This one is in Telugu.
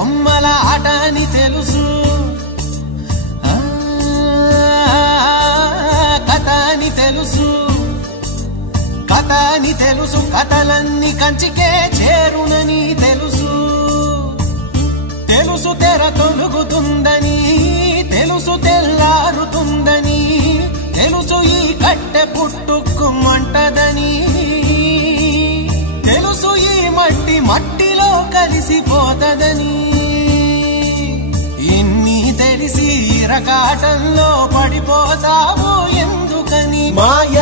బొమ్మల ఆట అని తెలుసు, కథ అని తెలుసు, కథ అని తెలుసు, కథలన్నీ కంచికే చేరునని తెలుసు, తెలుసు తెర తొలుగుతుందని, తెలుసు తెల్లారుతుందని, తెలుసు ఈ కట్టె పుట్టుకుమంటదని, తెలుసు ఈ మట్టి మట్టిలో కలిసిపోతదని, ఇన్ని తెలిసి ఇరకాటంలో పడిపోతావు ఎందుకని? మాయ